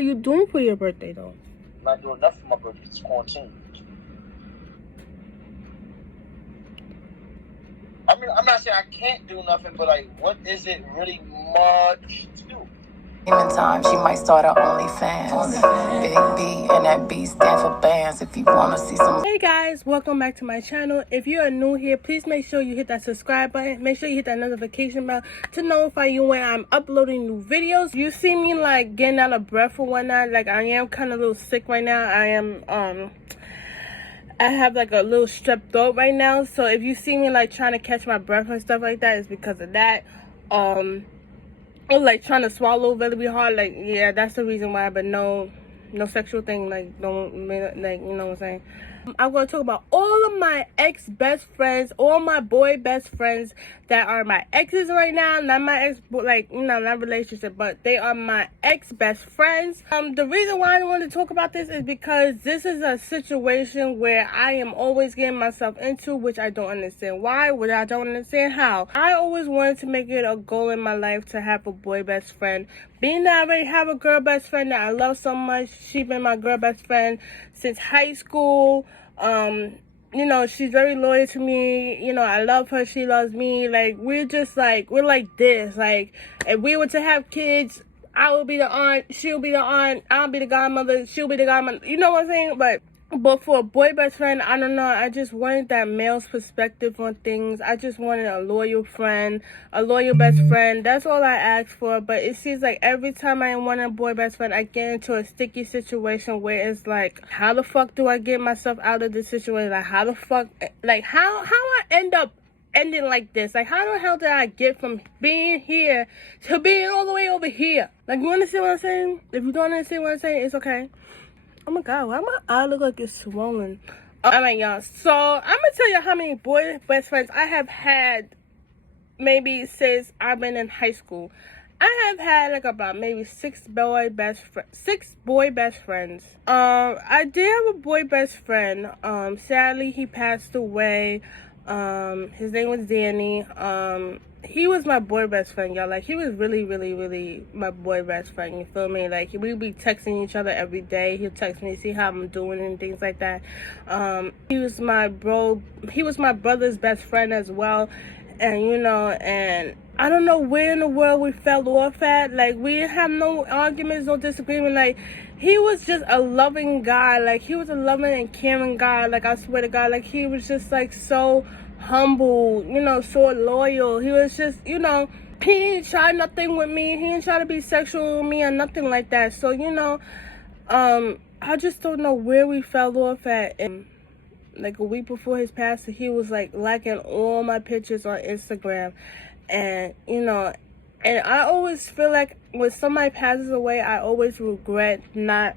are you doing for your birthday, though? I'm not doing nothing for my birthday. It's quarantine. I mean, I'm not saying I can't do nothing, but like, what is it really much to do? In time, she might start her OnlyFans. Big B and that B stand for bands. If you wanna see some. Hey guys, welcome back to my channel. If you are new here, please make sure you hit that subscribe button. Make sure you hit that notification bell to notify you when I'm uploading new videos. You see me like getting out of breath or whatnot. Like I am kind of a little sick right now. I have like a little strep throat right now. So if you see me like trying to catch my breath and stuff like that, it's because of that. Or like trying to swallow really hard. Like, yeah, that's the reason why. But no sexual thing. Like, don't, like, you know what I'm saying? I'm going to talk about all of my ex best friends, all my boy best friends that are my exes right now. Not my ex, like, you know, not relationship, but they are my ex best friends. The reason why I want to talk about this is because this is a situation where I am always getting myself into, which I don't understand why, which I don't understand how. I always wanted to make it a goal in my life to have a boy best friend. Being that I already have a girl best friend that I love so much, she's been my girl best friend since high school. You know, she's very loyal to me. You know, I love her, she loves me. Like, we're like this. Like, if we were to have kids, I will be the aunt, she'll be the aunt, I'll be the godmother, she'll be the godmother. You know what I'm saying? But for a boy best friend, I don't know. I just wanted that male's perspective on things. I just wanted a loyal friend, a loyal best friend. That's all I asked for. But it seems like every time I want a boy best friend, I get into a sticky situation where it's like, how the fuck do I get myself out of this situation? Like, how the fuck, like, how I end up ending like this? Like, how the hell did I get from being here to being all the way over here? Like, you understand what I'm saying? If you don't understand what I'm saying, it's okay. Oh my god, why my eye look like it's swollen? Alright, y'all. So I'm gonna tell you how many boy best friends I have had maybe since I've been in high school. I have had like about maybe six boy best friends. I did have a boy best friend. Sadly he passed away. His name was Danny. He was my boy best friend, y'all. Like, he was really my boy best friend, you feel me? Like, we'd be texting each other every day. He'd text me, see how I'm doing and things like that. He was my brother's best friend as well. And, you know, and I don't know where in the world we fell off at. Like, we didn't have no arguments, no disagreement. Like, he was just a loving guy. Like, he was a loving and caring guy. Like, I swear to God, like, he was just, like, so humble, you know, so loyal. He was just, you know, he didn't try nothing with me. He didn't try to be sexual with me or nothing like that. So, you know, I just don't know where we fell off at. And like a week before his passing, he was like liking all my pictures on Instagram. And, you know, and I always feel like when somebody passes away, I always regret not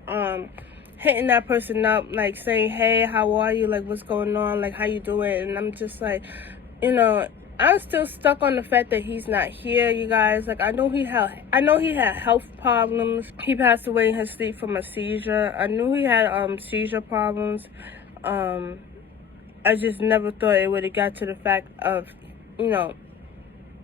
hitting that person up, like saying, hey, how are you, like, what's going on, like, how you doing? And I'm just like, you know, I'm still stuck on the fact that he's not here, you guys. Like, I know he had health problems. He passed away in his sleep from a seizure. I knew he had seizure problems. I just never thought it would have got to the fact of, you know,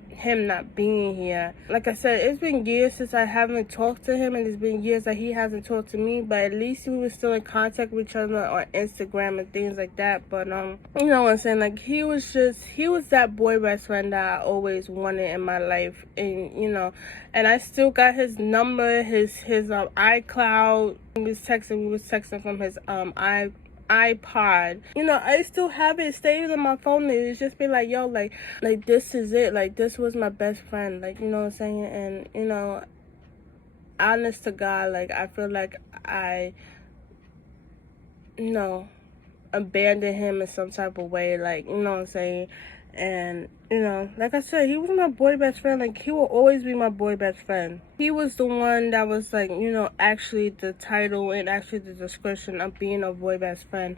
him not being here. Like I said, it's been years since I haven't talked to him, and it's been years that he hasn't talked to me, but at least we were still in contact with each other on Instagram and things like that. But you know what I'm saying? Like, he was that boy best friend that I always wanted in my life. And, you know, and I still got his number, his iCloud. We was texting from his iPod. You know, I still have it saved on my phone. It's just be like, yo, like this is it. Like, this was my best friend. Like, you know what I'm saying? And, you know, honest to God, like, I feel like I, you know, abandoned him in some type of way. Like, you know what I'm saying? And, you know, like I said, he was my boy best friend. Like, he will always be my boy best friend. He was the one that was, like, you know, actually the title and actually the description of being a boy best friend.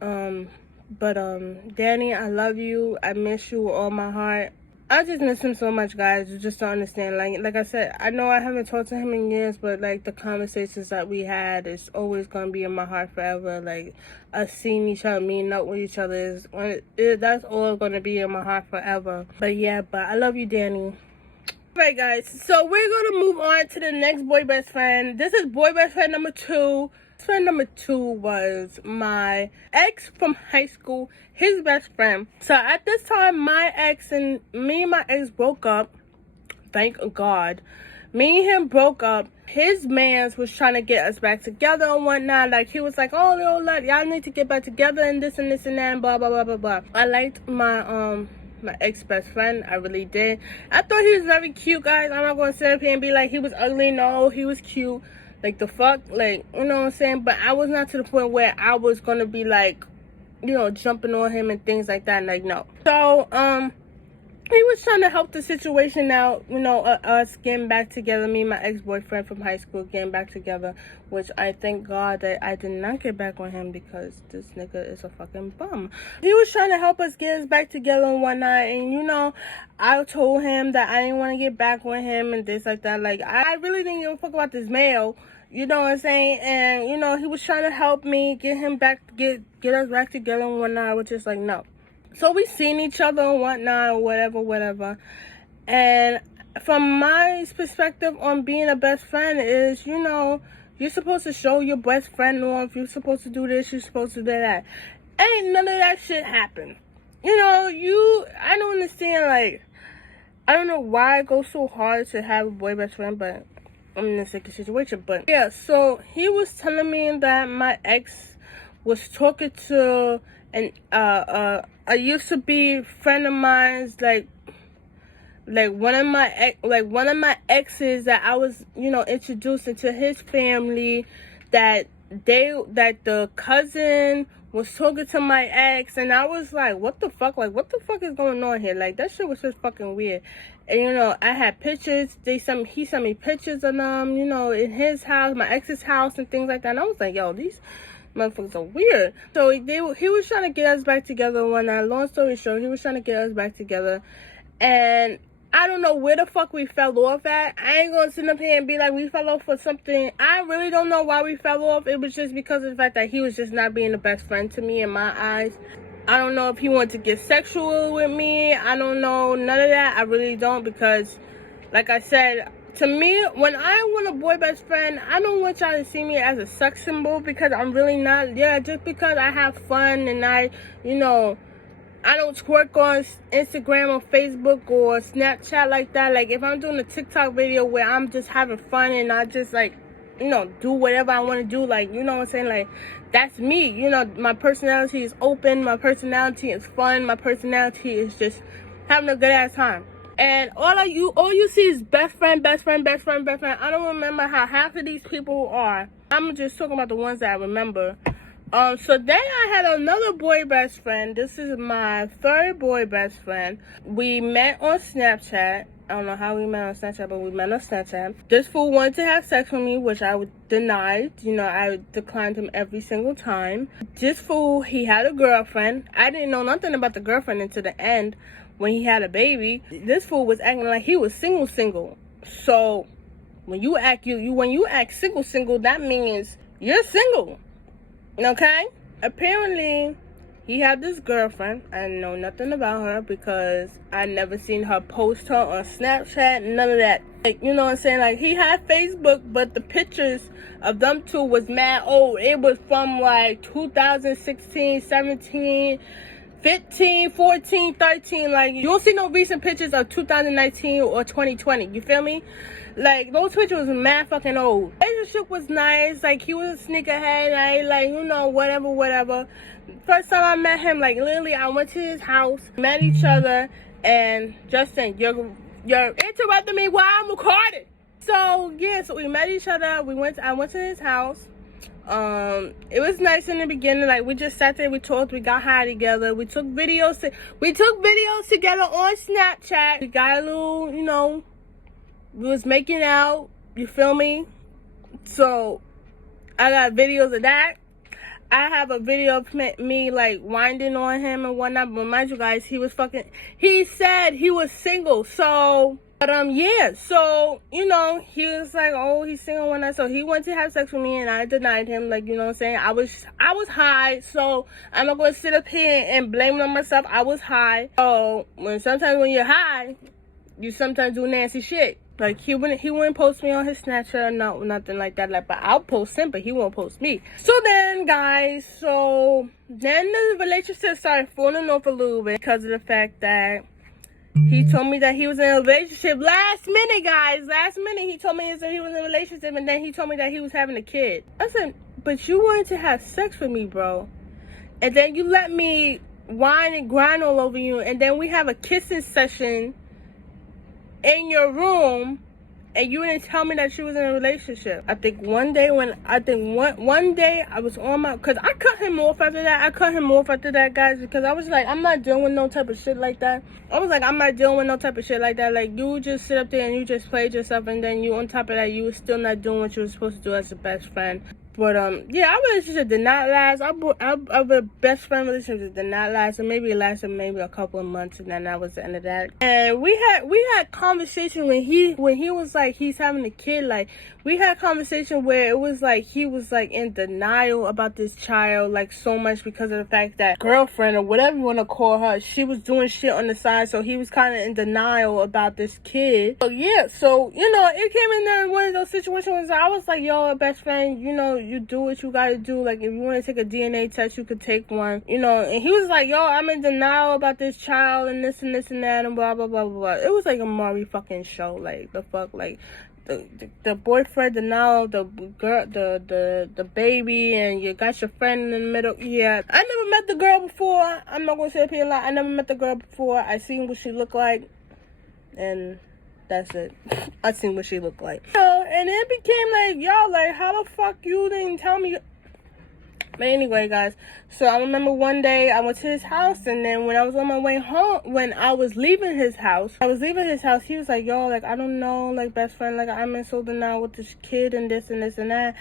Danny, I love you. I miss you with all my heart. I just miss him so much, guys. You just don't understand. Like I said, I know I haven't talked to him in years, but like the conversations that we had is always gonna be in my heart forever. Like, us seeing each other, meeting up with each other that's all gonna be in my heart forever. But yeah, I love you, Danny. Alright guys, so we're gonna move on to the next boy best friend. This is boy best friend number 2. Friend number 2 was my ex from high school, his best friend. So at this time, my ex broke up. Thank God. Me and him broke up. His mans was trying to get us back together and whatnot. Like, he was like, oh, y'all need to get back together and this and this and that and blah, blah, blah, blah, blah. I liked my ex-best friend. I really did. I thought he was very cute, guys. I'm not going to sit up here and be like, he was ugly. No, he was cute. Like, the fuck? Like, you know what I'm saying? But I was not to the point where I was going to be, like, you know, jumping on him and things like that. Like, no. So, he was trying to help the situation out, you know, us getting back together, me and my ex-boyfriend from high school getting back together, which I thank God that I did not get back on him because this nigga is a fucking bum. He was trying to help us get us back together and whatnot, and, you know, I told him that I didn't want to get back on him and this like that. Like, I really didn't give a fuck about this male, you know what I'm saying? And, you know, he was trying to help me get him back, get us back together and whatnot. I was just like, no. So we seen each other and whatnot, whatever. And from my perspective on being a best friend is, you know, you're supposed to show your best friend off. You're supposed to do this. You're supposed to do that. Ain't none of that shit happen. You know, I don't understand, like, I don't know why it goes so hard to have a boy best friend, but I'm in a sick situation. But yeah, so he was telling me that my ex was talking to I used to be friend of mine's, like one of my exes that I was, you know, introduced into his family, that the cousin was talking to my ex, and I was like, what the fuck? Like, what the fuck is going on here? Like, that shit was just fucking weird. And, you know, I had pictures. He sent me pictures of them, you know, in his house, my ex's house, and things like that. And I was like, yo, these motherfuckers are weird. So he was trying to get us back together one night. Long story short, he was trying to get us back together, and I don't know where the fuck we fell off at. I ain't gonna sit up here and be like we fell off for something. I really don't know why we fell off. It was just because of the fact that he was just not being the best friend to me in my eyes. I don't know if he wanted to get sexual with me. I don't know, none of that. I really don't, because like I said, to me, when I want a boy best friend, I don't want y'all to see me as a sex symbol, because I'm really not. Yeah, just because I have fun and I don't twerk on Instagram or Facebook or Snapchat like that. Like, if I'm doing a TikTok video where I'm just having fun and I just, like, you know, do whatever I want to do, like, you know what I'm saying? Like, that's me. You know, my personality is open. My personality is fun. My personality is just having a good ass time. And all you see is best friend. I don't remember how half of these people are. I'm just talking about the ones that I remember. So then I had another boy best friend. This is my third boy best friend. We met on Snapchat. I don't know how we met on Snapchat, but we met on Snapchat. This fool wanted to have sex with me, which I denied. You know, I declined him every single time. This fool, he had a girlfriend. I didn't know nothing about the girlfriend until the end, when he had a baby. This fool was acting like he was single. So when you act single, that means you're single. Okay? Apparently, he had this girlfriend. I know nothing about her because I never seen her post her on Snapchat, none of that. Like, you know what I'm saying? Like, he had Facebook, but the pictures of them two was mad old. It was from like 2016, 17, 15, 14, 13. Like, you don't see no recent pictures of 2019 or 2020. You feel me? Like, those pictures was mad fucking old. Relationship was nice. Like, he was a sneakerhead. I, like, you know, whatever. First time I met him, like, literally, I went to his house, met each other, and Justin, you're interrupting me while I'm recording. So, yeah, so we met each other. I went to his house. It was nice in the beginning. Like, we just sat there, we talked, we got high together, we took videos together on Snapchat. We got a little, you know, we was making out, you feel me? So I got videos of that. I have a video of me, like, winding on him and whatnot. But mind you guys, he said he was single. So, but yeah, so, you know, he was like, oh, he's single and whatnot. So he wanted to have sex with me, and I denied him. Like, you know what I'm saying? I was high, so I'm not going to sit up here and blame it on myself. I was high. So sometimes when you're high, you sometimes do nasty shit. Like, he wouldn't post me on his Snapchat, no, nothing like that. Like, but I'll post him, but he won't post me. So then, guys, then the relationship started falling off a little bit because of the fact that he told me that he was in a relationship last minute, guys. Last minute, he told me he was in a relationship, and then he told me that he was having a kid. I said, but you wanted to have sex with me, bro. And then you let me whine and grind all over you, and then we have a kissing session in your room, and you didn't tell me that you was in a relationship. I think one day I was on my, because I cut him off after that. Guys, because I was like, I'm not dealing with no type of shit like that. Like, you just sit up there and you just played yourself, and then you, on top of that, you was still not doing what you were supposed to do as a best friend. But yeah, our relationship did not last. Our best friend relationship did not last, and maybe it lasted maybe a couple of months, and then that was the end of that. And we had conversation when he was like, he's having a kid. Like, we had conversation where it was like he was like in denial about this child, like, so much because of the fact that girlfriend or whatever you want to call her, she was doing shit on the side, so he was kind of in denial about this kid. So yeah, so you know, it came in there in one of those situations where I was like, yo, best friend, you know, you do what you gotta do. Like, if you want to take a DNA test, you could take one, you know. And he was like, yo, I'm in denial about this child and this and this and that and blah blah blah blah. It was like a Maury fucking show. Like, the fuck, like the boyfriend denial, the girl, the baby, and you got your friend in the middle. Yeah, I never met the girl before. I'm not gonna say a lot. I never met the girl before. I seen what she looked like, and that's it. I seen what she looked like. And it became like, y'all, like, how the fuck you didn't tell me? But anyway, guys, so I remember one day I went to his house, and then when I was on my way home, when I was leaving his house, he was like, yo, like, I don't know, like, best friend, like, I'm in so denial with this kid and this and this and that.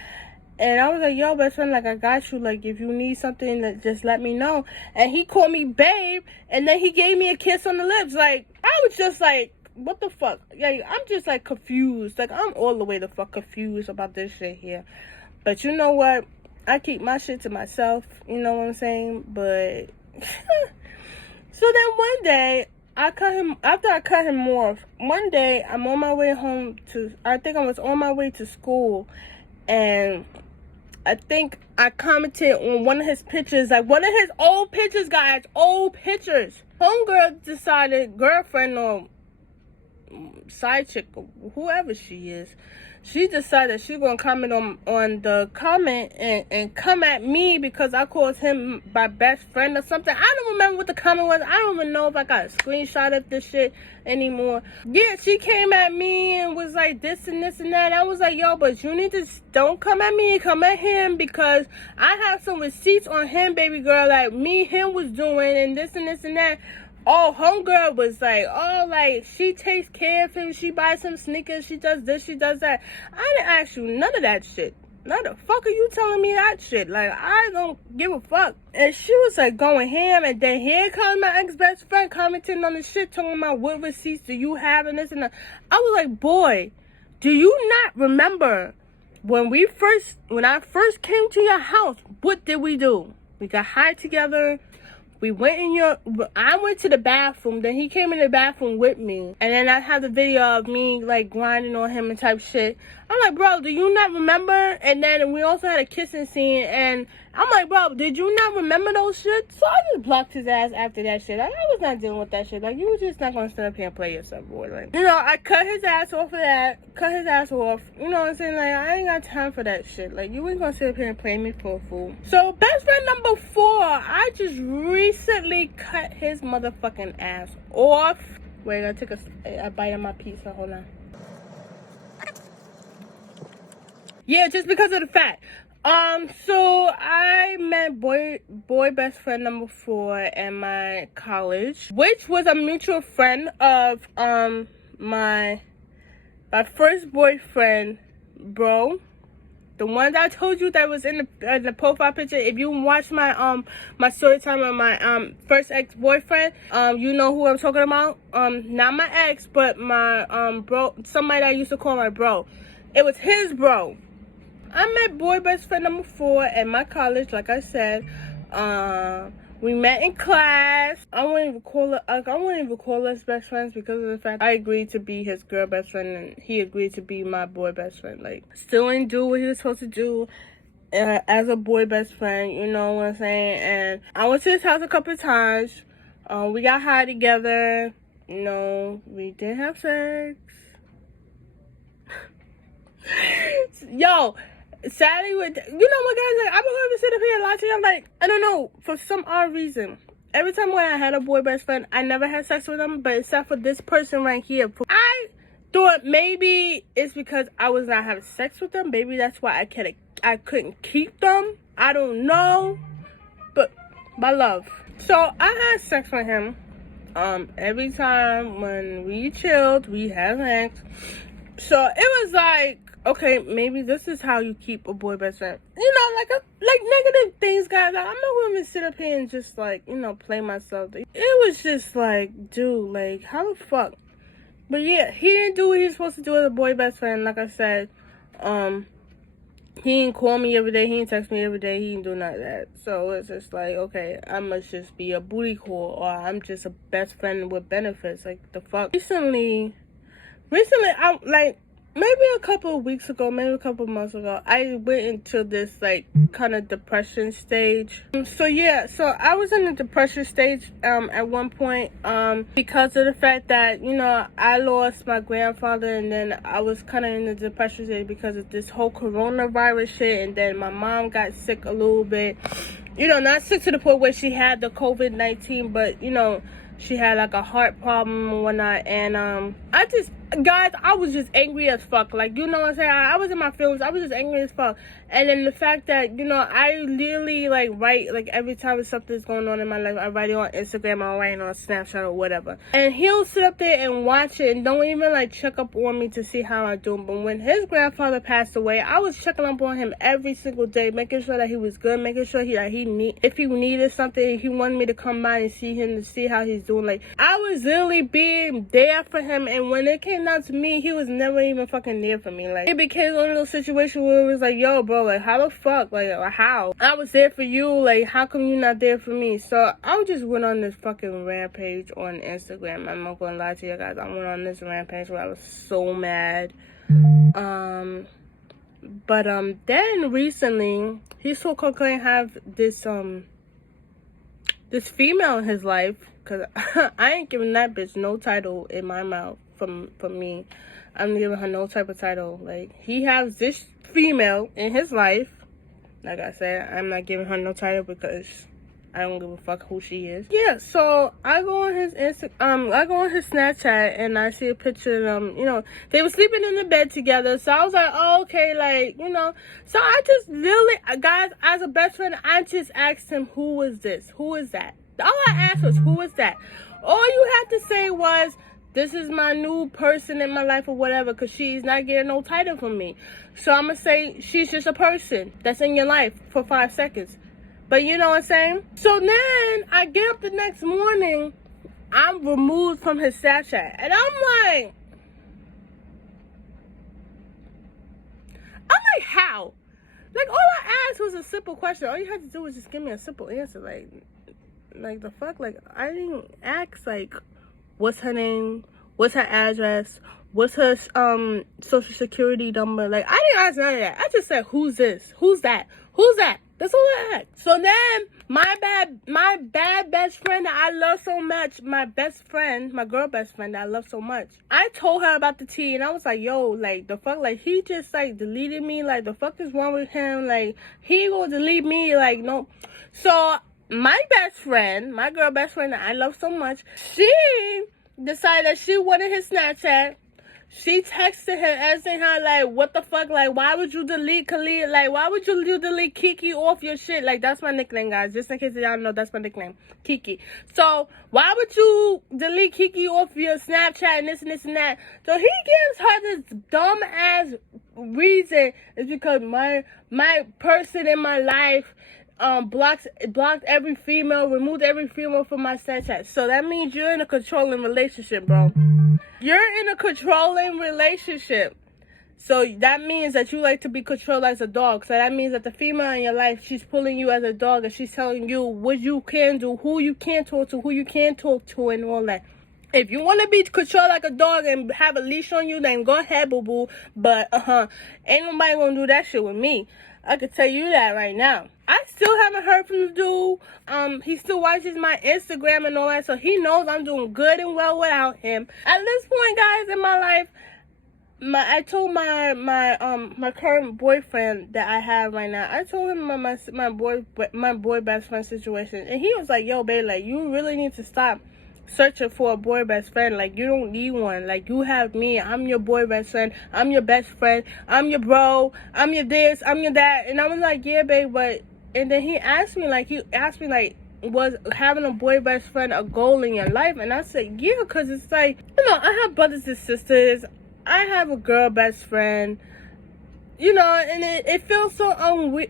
And I was like, yo, best friend, like, I got you. Like, if you need something, like, just let me know. And he called me babe, and then he gave me a kiss on the lips. Like, I was just like, what the fuck? Yeah, I'm just like confused. Like, I'm all the way the fuck confused about this shit here. But you know what? I keep my shit to myself. You know what I'm saying? But so then one day after I cut him off, one day I'm on my way home I think I was on my way to school, and I think I commented on one of his pictures, like one of his old pictures, guys, old pictures. Homegirl decided, girlfriend or side chick or whoever she is, she decided she's gonna comment on the comment and come at me because I called him my best friend or something. I don't remember what the comment was. I don't even know if I got a screenshot of this shit anymore. Yeah, she came at me and was like this and this and that. I was like, yo, but you need to don't come at me, come at him, because I have some receipts on him, baby girl, like him was doing and this and this and that. Oh, homegirl was like, oh, like, she takes care of him, she buys him sneakers, she does this, she does that. I didn't ask you none of that shit. None the fuck are you telling me that shit? Like, I don't give a fuck. And she was like going ham, and then here comes my ex-best friend commenting on the shit, talking about what receipts do you have and this and that. I was like, boy, do you not remember when I first came to your house, what did we do? We got high together. I went to the bathroom, then he came in the bathroom with me. And then I had the video of me, like, grinding on him and type shit. I'm like, bro, do you not remember? And then we also had a kissing scene, and I'm like, bro, did you not remember those shit? So I just blocked his ass after that shit. Like, I was not dealing with that shit. Like, you was just not gonna stand up here and play yourself, boy. Like, you know, I cut his ass off for that. You know what I'm saying? Like, I ain't got time for that shit. Like, you ain't gonna sit up here and play me for a fool. So, best friend number 4, I just recently cut his motherfucking ass off. Wait, I took a bite of my pizza. Hold on. Yeah, just because of the fact. So I met boy best friend number 4 at my college, which was a mutual friend of my first boyfriend, bro. The one that I told you that was in the profile picture. If you watch my my story time on my first ex-boyfriend, you know who I'm talking about. Not my ex, but my bro, somebody that I used to call my bro. It was his bro. I met boy best friend number 4 at my college, like I said. We met in class. I wouldn't even call us best friends because of the fact I agreed to be his girl best friend and he agreed to be my boy best friend. Like, still didn't do what he was supposed to do as a boy best friend, you know what I'm saying? And I went to his house a couple of times. We got high together. You know, we did have sex. Yo, sadly, with you know what, guys, like, I'm gonna even sit up here and lie to you. I'm like, I don't know, for some odd reason, every time when I had a boy best friend, I never had sex with him, but except for this person right here, I thought maybe it's because I was not having sex with them. Maybe that's why I couldn't keep them. I don't know, but my love. So I had sex with him. Every time when we chilled, we had sex. So it was like, okay, maybe this is how you keep a boy best friend. You know, like negative things, guys. Like, I'm not gonna even sit up here and just like, you know, play myself. It was just like, dude, like, how the fuck? But yeah, he didn't do what he was supposed to do as a boy best friend. Like I said, he didn't call me every day. He didn't text me every day. He didn't do none of that. So it's just like, okay, I must just be a booty call, or I'm just a best friend with benefits. Like, the fuck? Recently, I like, maybe a couple of weeks ago, maybe a couple of months ago, I went into this like kind of depression stage. So yeah, so I was in the depression stage at one point because of the fact that, you know, I lost my grandfather, and then I was kind of in the depression stage because of this whole coronavirus shit, and then my mom got sick a little bit. You know, not sick to the point where she had the COVID-19, but, you know, she had like a heart problem and whatnot. And I was just angry as fuck. Like, you know what I'm saying? I was in my feelings. I was just angry as fuck. And then the fact that, you know, I literally like write, like, every time something's going on in my life, I write it on Instagram, I write it on Snapchat or whatever. And he'll sit up there and watch it and don't even like check up on me to see how I'm doing. But when his grandfather passed away, I was checking up on him every single day, making sure that he was good, making sure if he needed something, he wanted me to come by and see him, to see how he's doing. Like, I was literally being there for him. And when it came down to me, he was never even fucking there for me. Like, it became one of those situations where it was like, yo, bro, like, how the fuck? Like, how? I was there for you. Like, how come you not there for me? So I just went on this fucking rampage on Instagram. I'm not gonna lie to you guys. I went on this rampage where I was so mad. But then recently, he so couldn't have this female in his life, because I ain't giving that bitch no title in my mouth from me. I'm giving her no type of title. Like, he has this female in his life. Like I said, I'm not giving her no title because I don't give a fuck who she is. Yeah, so I go on his I go on his Snapchat and I see a picture of them. You know, they were sleeping in the bed together. So I was like, oh, okay, like, you know. So I just really, guys, as a best friend, I just asked him, who is this? Who is that? All I asked was, who is that? All you had to say was, this is my new person in my life or whatever, because she's not getting no title from me. So I'm going to say she's just a person that's in your life for 5 seconds. But you know what I'm saying? So then I get up the next morning, I'm removed from his Snapchat. And I'm like, how? Like, all I asked was a simple question. All you had to do was just give me a simple answer. Like the fuck? Like, I didn't ask, like, what's her name? What's her address? What's her social security number? Like, I didn't ask none of that. I just said, who's this? Who's that? Who's that? That's all I asked. So then, my bad best friend that I love so much, my best friend, my girl best friend that I love so much, I told her about the tea, and I was like, yo, like, the fuck? Like, he just, like, deleted me. Like, the fuck is wrong with him? Like, he gonna delete me? Like, no. So my best friend, my girl best friend that I love so much, she decided that she wanted his Snapchat. She texted her, asking her, like, what the fuck? Like, why would you delete Khalid? Like, why would you delete Kiki off your shit? Like, that's my nickname, guys. Just in case y'all don't know, that's my nickname, Kiki. So, why would you delete Kiki off your Snapchat and this and this and that? So, he gives her this dumb-ass reason. It's because my person in my life blocked every female, removed every female from my Snapchat. So, that means you're in a controlling relationship, bro. You're in a controlling relationship. So that means that you like to be controlled as a dog. So that means that the female in your life, she's pulling you as a dog and she's telling you what you can do, who you can talk to, who you can't talk to, and all that. If you want to be controlled like a dog and have a leash on you, then go ahead, boo-boo. But, ain't nobody gonna do that shit with me. I can tell you that right now. I still haven't heard from the dude. He still watches my Instagram and all that, so he knows I'm doing good and well without him. At this point, guys, in my life, I told my current boyfriend that I have right now. I told him my boy best friend situation, and he was like, "Yo, babe, like you really need to stop searching for a boy best friend. Like you don't need one. Like you have me. I'm your boy best friend. I'm your best friend. I'm your bro. I'm your this. I'm your that." And I was like, "Yeah, babe, but." And then he asked me like, was having a boy best friend a goal in your life? And I said, yeah, because it's like, I have brothers and sisters. I have a girl best friend, and it feels so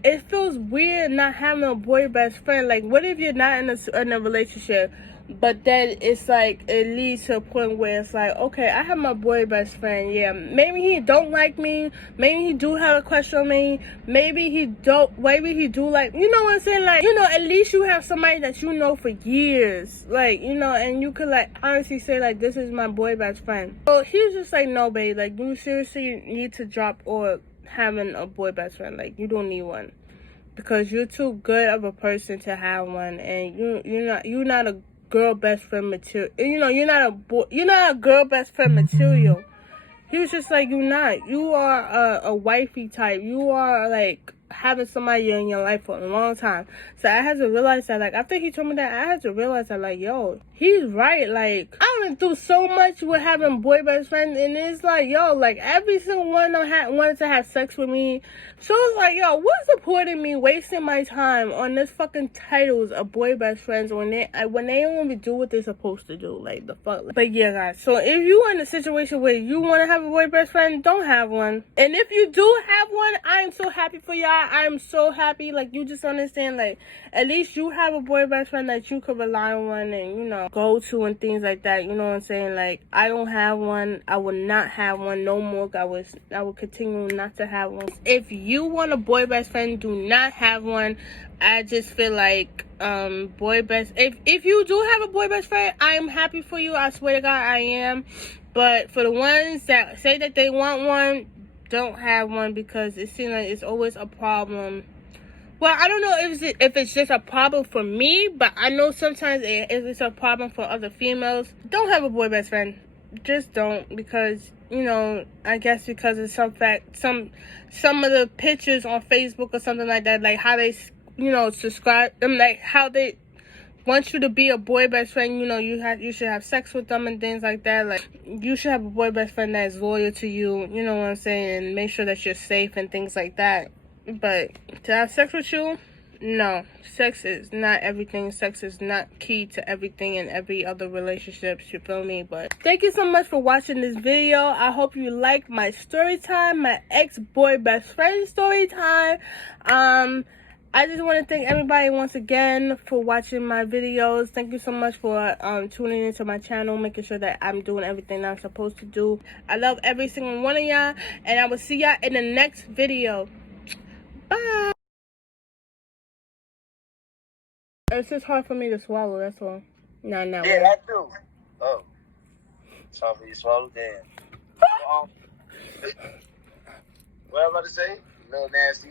it feels weird not having a boy best friend. Like, what if you're not in a relationship, but then it's like it leads to a point where it's like, okay, I have my boy best friend. Yeah, maybe he don't like me. Maybe he do have a question on me. Maybe he don't. Maybe he do like. You know what I'm saying? Like, at least you have somebody that you know for years. Like, and you could like honestly say like, this is my boy best friend. So he was just like, no, babe. Like, you seriously need to drop or having a boy best friend. Like, you don't need one because you're too good of a person to have one, and you're not a girl best friend material. You're not a girl best friend material. He was just like, you're not. You are a wifey type. You are like having somebody in your life for a long time. So I had to realize that, like, after he told me that, I had to realize that, like, yo, he's right. Like, I went through so much with having boy best friends, and it's like, yo, like, every single one of them wanted to have sex with me. So it's like, yo, what's the point in me wasting my time on this fucking titles of boy best friends when they don't even do what they're supposed to do? Like, the fuck. But yeah, guys, so if you in a situation where you want to have a boy best friend, don't have one. And if you do have one, I'm so happy for y'all. I'm so happy. Like, you just understand, like, at least you have a boy best friend that you could rely on and, go to and things like that. You know what I'm saying? Like, I don't have one. I will not have one no more. I will continue not to have one. If you want a boy best friend, do not have one. I just feel like if you do have a boy best friend, I am happy for you. I swear to God, I am. But for the ones that say that they want one, don't have one, because it seems like it's always a problem. Well, I don't know if it's just a problem for me, but I know sometimes it's a problem for other females. Don't have a boy best friend. Just don't, because I guess because of some of the pictures on Facebook or something like that, like how they subscribe them, like how they want you to be a boy best friend. You should have sex with them and things like that. Like, you should have a boy best friend that is loyal to you. You know what I'm saying? And make sure that you're safe and things like that. But to have sex with you, no. Sex is not everything. Sex is not key to everything in every other relationship. You feel me? But thank you so much for watching this video. I hope you like my story time, my ex-boy best friend story time. I just want to thank everybody once again for watching my videos. Thank you so much for tuning into my channel, making sure that I'm doing everything that I'm supposed to do. I love every single one of y'all, and I will see y'all in the next video. Bye. It's just hard for me to swallow, that's all. No. Yeah, that too. Oh. It's hard for you to swallow? Damn. What am I about to say? Little nasty.